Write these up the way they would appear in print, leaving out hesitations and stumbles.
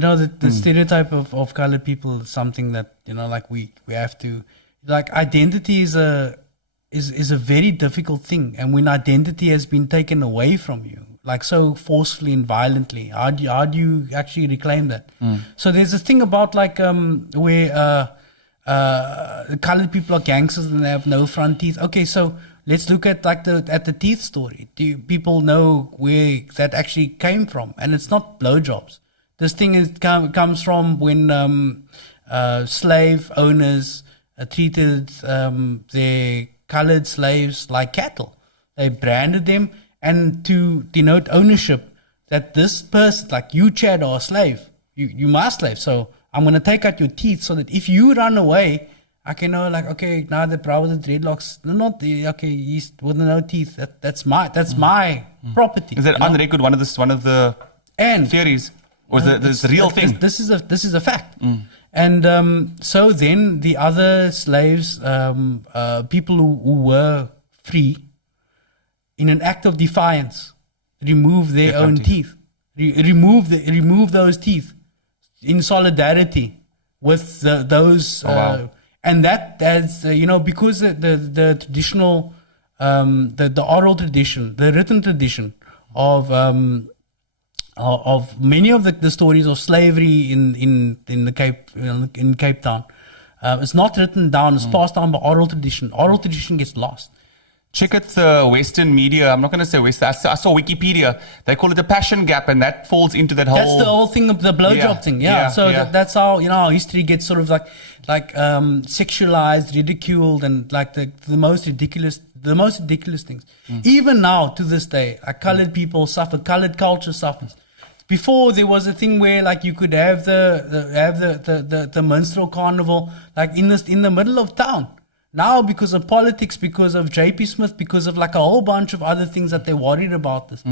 the stereotype of colored people is something that, like we have to, like, identity is a very difficult thing. And when identity has been taken away from you, like so forcefully and violently, how do you actually reclaim that? So there's this thing about like where colored people are gangsters and they have no front teeth. Okay, so let's look at like the teeth story. Do people know where that actually came from? And it's not blowjobs. This thing comes from when slave owners treated their colored slaves like cattle. They branded them, and to denote ownership, that this person, like you, Chad, are a slave. You my slave. So I'm going to take out your teeth so that if you run away, I can know, like, okay, now the bro with the dreadlocks, he's with no teeth. That's my property. Is that on record one of the theories? Or is the real thing? This is a fact. And so then the other slaves, people who were free, in an act of defiance, remove their own teeth. Remove those teeth in solidarity with those. And that's because the traditional, the oral tradition, the written tradition of many of the stories of slavery in Cape Town, it's not written down. It's passed down by oral tradition. Oral tradition gets lost. Check out the Western media. I'm not going to say Western. I saw Wikipedia. They call it the passion gap, and that falls into that whole. That's the whole thing of the blowjob thing. That's how our history gets sort of like sexualized, ridiculed, and like the most ridiculous things. Even now, to this day, colored people suffer. Colored culture suffers. Before, there was a thing where like you could have the minstrel carnival like in the middle of town. Now, because of politics, because of J.P. Smith, because of like a whole bunch of other things that they're worried about this.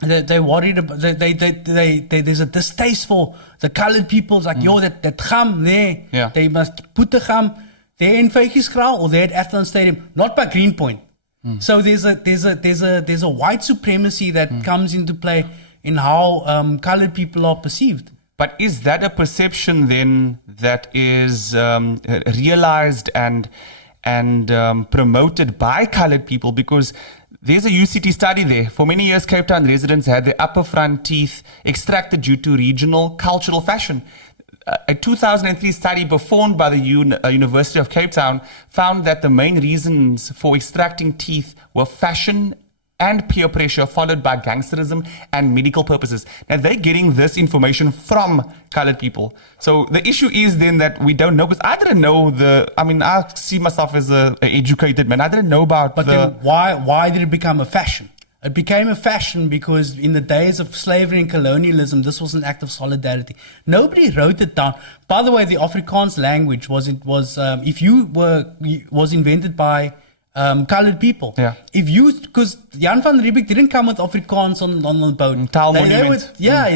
They're worried about. There's a distaste for the colored people. It's like that gum there. Yeah. They must put the gum there in Vygieskraal or there at Athlone Stadium, not by Greenpoint. So there's a white supremacy that comes into play in how colored people are perceived. But is that a perception then that is realized and promoted by colored people? Because there's a UCT study there. For many years, Cape Town residents had their upper front teeth extracted due to regional cultural fashion. A 2003 study performed by the University of Cape Town found that the main reasons for extracting teeth were fashion and peer pressure, followed by gangsterism and medical purposes. Now, they're getting this information from colored people. So the issue is then that we don't know, because I didn't know I see myself as an educated man. I didn't know about then why did it become a fashion? It became a fashion because in the days of slavery and colonialism, this was an act of solidarity. Nobody wrote it down. By the way, the Afrikaans language was invented by colored people. Yeah. Because Jan van Riebeeck didn't come with Afrikaans on the boat.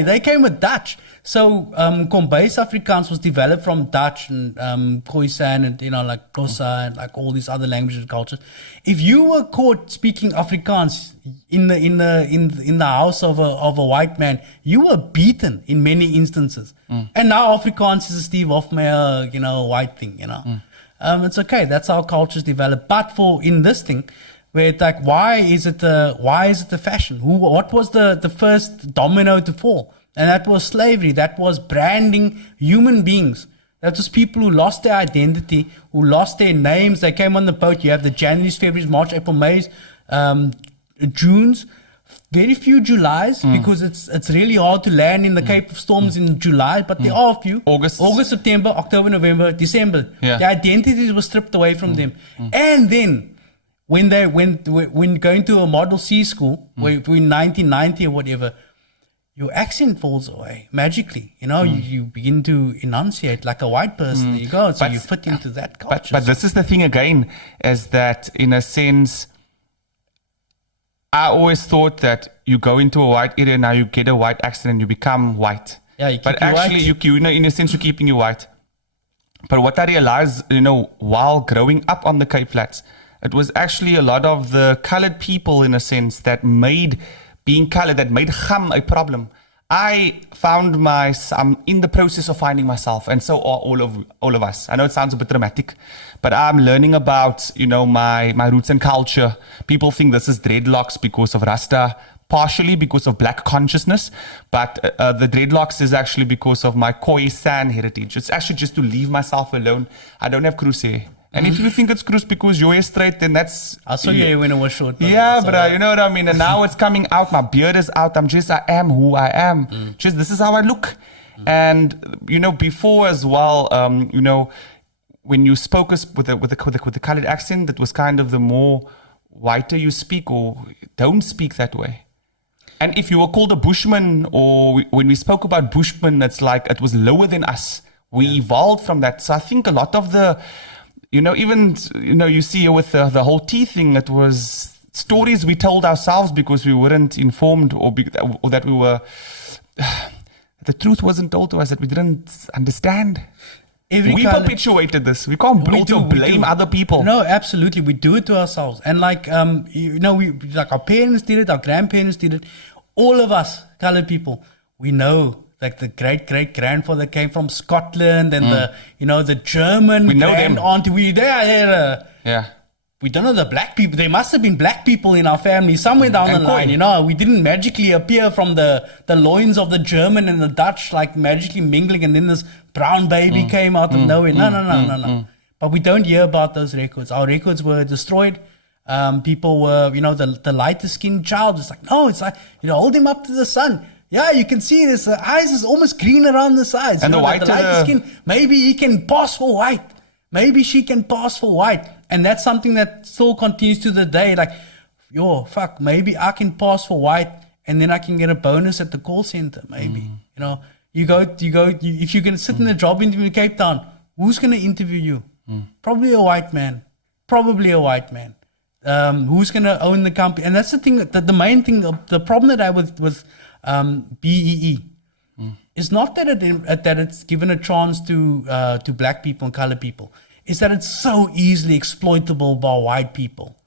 They came with Dutch. So Kombuis Afrikaans was developed from Dutch and Khoisan and like Xhosa and like all these other languages and cultures. If you were caught speaking Afrikaans in the house of a white man, you were beaten in many instances. And now Afrikaans is a Steve Hofmeyr, white thing, It's okay. That's how cultures develop. But in this thing, where it's like, why is it the fashion? What was the first domino to fall? And that was slavery. That was branding human beings. That was people who lost their identity, who lost their names. They came on the boat. You have the Januaries, Februaries, March, April, Mays, Junes. Very few Julys, because it's really hard to land in the Cape of Storms in July, but there are a few. August, September, October, November, December. Yeah. The identities were stripped away from them. And then when going to a Model C school, in 1990 or whatever, your accent falls away magically. You begin to enunciate like a white person. There you go. So you fit into that culture. But this is the thing again, is that in a sense, I always thought that you go into a white area, now you get a white accent and you become white. Yeah, you keep but actually, white. In a sense, you're keeping you white. But what I realized, while growing up on the Cape Flats, it was actually a lot of the colored people, in a sense, that made being colored, that made gum a problem. I found I'm in the process of finding myself, and so are all of us. I know it sounds a bit dramatic, but I'm learning about, my roots and culture. People think this is dreadlocks because of Rasta, partially because of black consciousness, but the dreadlocks is actually because of my Khoisan heritage. It's actually just to leave myself alone. I don't have cruise hair. And if you think it's cruise because your hair straight, then that's... I saw your hair when it was short. Yeah, bro, you know what I mean? And now it's coming out. My beard is out. I am who I am. Just, this is how I look. And, before as well, when you spoke with the colored accent, that was kind of the more whiter you speak or don't speak that way. And if you were called a Bushman, or when we spoke about Bushmen, it's like it was lower than us. We evolved from that. So I think a lot of the... you see here with the whole tea thing, it was stories we told ourselves because we weren't informed or that we were, the truth wasn't told to us, that we didn't understand. We perpetuated this. We can't blame other people. No, absolutely. We do it to ourselves. And like, our parents did it, our grandparents did it. All of us, colored people, we know. Like the great-great-grandfather came from Scotland, and the German we know them. auntie. We don't know the black people. There must have been black people in our family somewhere down the line. We didn't magically appear from the loins of the German and the Dutch, like magically mingling, and then this brown baby came out of nowhere. No. But we don't hear about those records. Our records were destroyed. People were, the lighter skinned child was like, no, it's like, hold him up to the sun. Yeah, you can see this. The eyes is almost green around the sides. And the white, the lighter skin. Maybe he can pass for white. Maybe she can pass for white. And that's something that still continues to the day. Like, maybe I can pass for white, and then I can get a bonus at the call center. Maybe, you go. If you're gonna sit in a job interview in Cape Town, who's gonna interview you? Probably a white man. Who's gonna own the company? And that's the thing. The main thing. The problem that I have with BEE is not that it's given a chance to black people and colored people. It's that it's so easily exploitable by white people,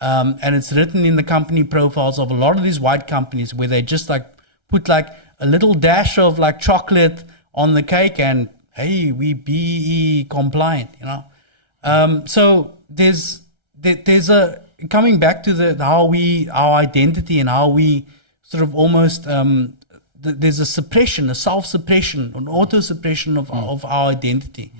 and it's written in the company profiles of a lot of these white companies where they just like put like a little dash of like chocolate on the cake, and hey, we BEE compliant, So there's a coming back to our identity and how we sort of almost there's a suppression, a self-suppression, an auto-suppression of our identity,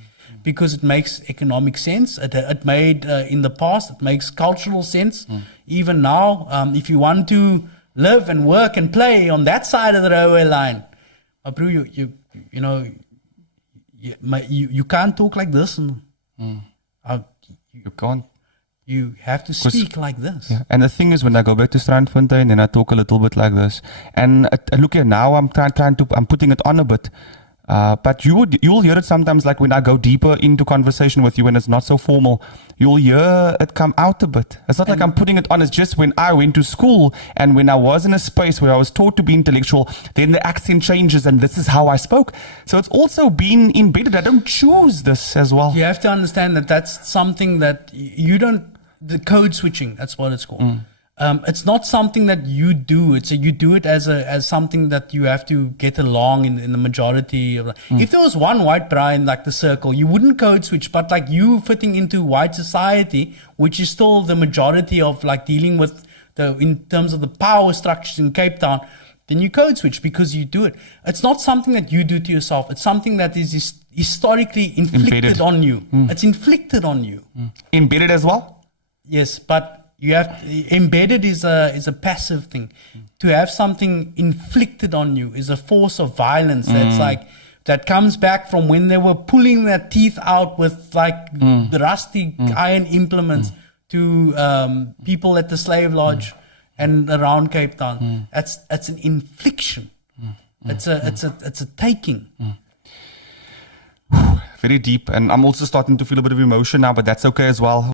because it makes economic sense. It made in the past, it makes cultural sense. Even now, if you want to live and work and play on that side of the railway line, bro, you can't talk like this. You can't. You have to speak like this. Yeah. And the thing is, when I go back to Strandfontein, then I talk a little bit like this. And look here, now I'm I'm putting it on a bit. But you'll hear it sometimes, like when I go deeper into conversation with you and it's not so formal, you'll hear it come out a bit. It's not like I'm putting it on. It's just when I went to school and when I was in a space where I was taught to be intellectual, then the accent changes and this is how I spoke. So it's also been embedded. I don't choose this as well. You have to understand that that's something that you don't, the code switching, that's what it's called. It's not something that you do. You do it as something that you have to get along in the majority of. If there was one white bra in like the circle, you wouldn't code switch. But like you fitting into white society, which is still the majority of like dealing with in terms of the power structures in Cape Town, then you code switch because you do it. It's not something that you do to yourself. It's something that is historically inflicted on you. It's inflicted on you. Embedded as well? Yes, but you have embedded is a passive thing. To have something inflicted on you is a force of violence that's like that comes back from when they were pulling their teeth out with like the rusty iron implements to people at the slave lodge and around Cape Town. That's an infliction. It's a taking. Very deep, and I'm also starting to feel a bit of emotion now, but that's okay as well.